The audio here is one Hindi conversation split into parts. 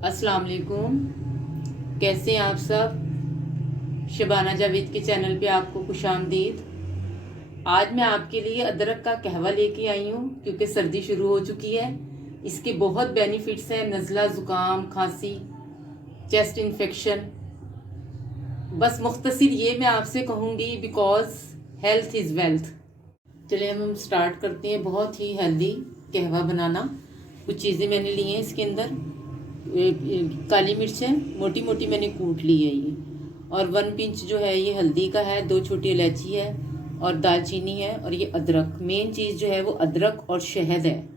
अस्सलाम वालेकुम। कैसे हैं आप सब? शबाना जावेद के चैनल पे आपको खुशामदीद। आज मैं आपके लिए अदरक का कहवा लेके आई हूँ क्योंकि सर्दी शुरू हो चुकी है। इसके बहुत बेनिफिट्स हैं, नज़ला, ज़ुकाम, खांसी, चेस्ट इन्फेक्शन। बस मुख्तसर ये मैं आपसे कहूँगी बिकॉज हेल्थ इज़ वेल्थ। चलिए हम स्टार्ट करते हैं बहुत ही हेल्दी कहवा बनाना। कुछ चीज़ें मैंने ली हैं इसके अंदर। काली मिर्च है, मोटी मोटी मैंने कूट ली है ये, और 1 पिंच जो है ये हल्दी का है, 2 छोटी इलायची है और दालचीनी है, और ये अदरक। मेन चीज़ जो है वो अदरक और शहद है।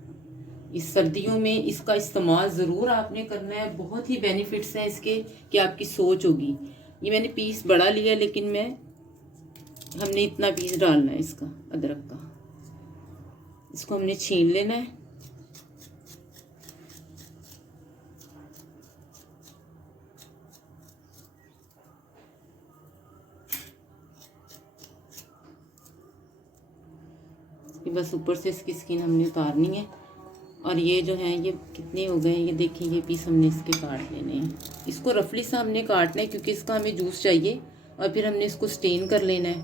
इस सर्दियों में इसका इस्तेमाल ज़रूर आपने करना है। बहुत ही बेनिफिट्स हैं इसके कि आपकी सोच होगी। ये मैंने पीस बड़ा लिया, लेकिन हमने इतना पीस डालना है इसका अदरक का। इसको हमने छीन लेना है। बस ऊपर से इसकी स्किन हमने उतारनी है। और ये जो है ये कितने हो गए, ये देखिए, ये पीस हमने इसके काट लेने हैं। इसको रफली सा हमने काटना है क्योंकि इसका हमें जूस चाहिए, और फिर हमने इसको स्टेन कर लेना है।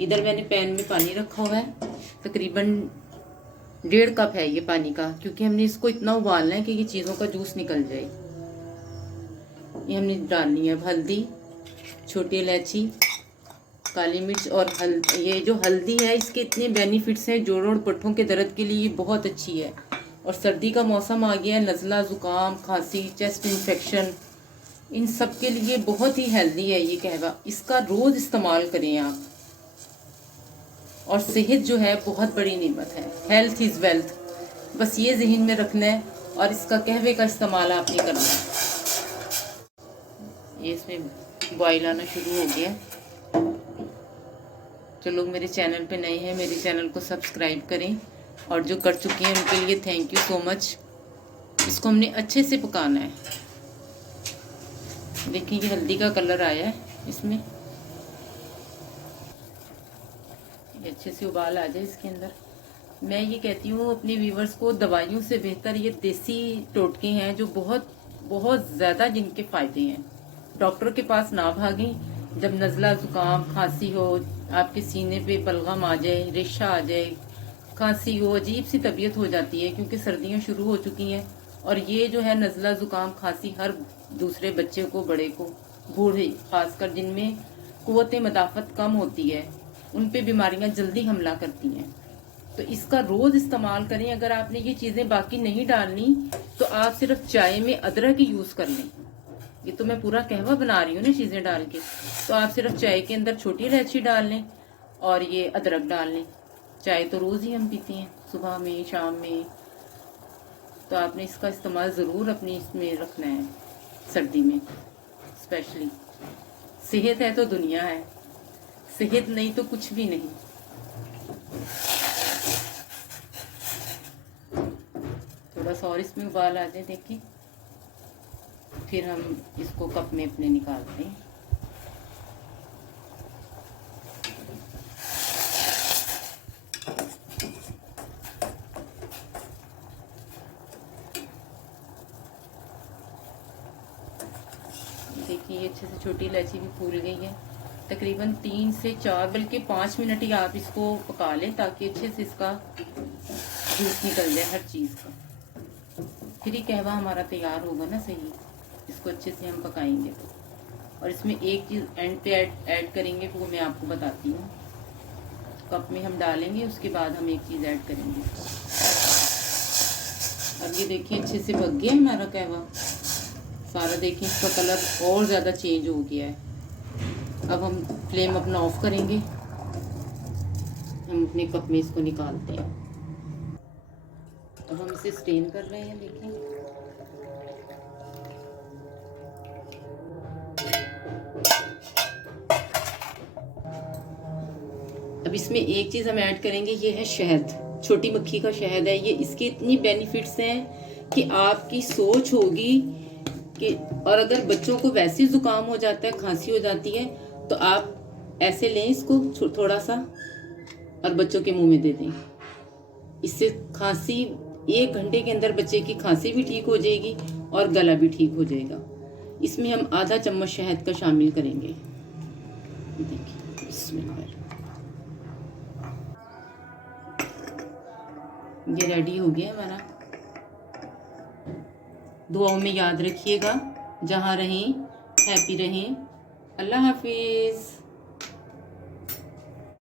इधर मैंने पैन में पानी रखा हुआ है, तकरीबन 1.5 कप है ये पानी का, क्योंकि हमने इसको इतना उबालना है कि ये चीज़ों का जूस निकल जाए। ये हमने डालनी है हल्दी, छोटी इलायची, काली मिर्च और ये जो हल्दी है इसके इतने बेनिफिट्स हैं। जोड़ों और पट्ठों के दर्द के लिए ये बहुत अच्छी है। और सर्दी का मौसम आ गया है, नज़ला, ज़ुकाम, खांसी, चेस्ट इन्फेक्शन, इन सब के लिए बहुत ही हेल्दी है ये कहवा। इसका रोज़ इस्तेमाल करें आप। और सेहत जो है बहुत बड़ी नेमत है। हेल्थ इज़ वेल्थ, बस ये जहन में रखना है। और इसका कहवे का इस्तेमाल आपने करना है। ये इसमें बॉयल आना शुरू हो गया। जो लोग मेरे चैनल पे नए हैं, मेरे चैनल को सब्सक्राइब करें, और जो कर चुके हैं उनके लिए थैंक यू सो मच। इसको हमने अच्छे से पकाना है। देखिए ये हल्दी का कलर आया है इसमें। ये अच्छे से उबाल आ जाए इसके अंदर। मैं ये कहती हूँ अपने व्यूवर्स को, दवाइयों से बेहतर ये देसी टोटके हैं जो बहुत बहुत ज़्यादा जिनके फ़ायदे हैं। डॉक्टर के पास ना भागें। जब नज़ला, ज़ुकाम, खांसी हो, आपके सीने पे बलगम आ जाए, रेशा आ जाए, खांसी हो, अजीब सी तबीयत हो जाती है क्योंकि सर्दियाँ शुरू हो चुकी हैं। और ये जो है नज़ला, ज़ुकाम, खांसी हर दूसरे बच्चे को, बड़े को, बूढ़े खासकर जिनमें क़ुव्वत मदाफ़त कम होती है, उन पे बीमारियाँ जल्दी हमला करती हैं। तो इसका रोज़ इस्तेमाल करें। अगर आपने ये चीज़ें बाकी नहीं डालनी तो आप सिर्फ चाय में अदरक ही यूज़ कर लें। ये तो मैं पूरा कहवा बना रही हूँ ना चीज़ें डाल के। तो आप सिर्फ चाय के अंदर छोटी इलायची डाल लें और ये अदरक डाल लें। चाय तो रोज़ ही हम पीते हैं, सुबह में, शाम में। तो आपने इसका इस्तेमाल ज़रूर अपनी इसमें रखना है सर्दी में स्पेशली। सेहत है तो दुनिया है, सेहत नहीं तो कुछ भी नहीं। थोड़ा सा और इसमें उबाल आ जाए, देखिए, फिर हम इसको कप में अपने निकालते हैं। देखिए ये अच्छे से छोटी इलायची भी फूल गई है। तकरीबन 3 से 4 बल्कि 5 मिनट ही आप इसको पका लें ताकि अच्छे से इसका जूस निकल जाए हर चीज़ का। फिर ये कहवा हमारा तैयार होगा ना सही। इसको अच्छे से हम पकाएंगे तो। और इसमें एक चीज़ एंड पे ऐड करेंगे, वो मैं आपको बताती हूँ। कप में हम डालेंगे, उसके बाद हम एक चीज़ ऐड करेंगे। अब ये देखिए अच्छे से पक गया हमारा कहवा सारा। देखिए इसका कलर और ज़्यादा चेंज हो गया है। अब हम फ्लेम अपना ऑफ करेंगे। हम अपने कप में इसको निकालते हैं। अब हम इसे स्टेन कर रहे हैं, देखिए। अब इसमें एक चीज़ हम ऐड करेंगे, ये है शहद। छोटी मक्खी का शहद है ये। इसके इतनी बेनिफिट्स हैं कि आपकी सोच होगी कि, और अगर बच्चों को वैसे ज़ुकाम हो जाता है, खांसी हो जाती है, तो आप ऐसे लें इसको थोड़ा सा और बच्चों के मुंह में दे दें। इससे खांसी 1 घंटे के अंदर बच्चे की खांसी भी ठीक हो जाएगी और गला भी ठीक हो जाएगा। इसमें हम आधा चम्मच शहद का शामिल करेंगे। देखिए बिस्मिल्लाह, ये रेडी हो गया हमारा। दुआओं में याद रखिएगा, जहाँ रहें हैप्पी रहें। अल्लाह हाफिज़।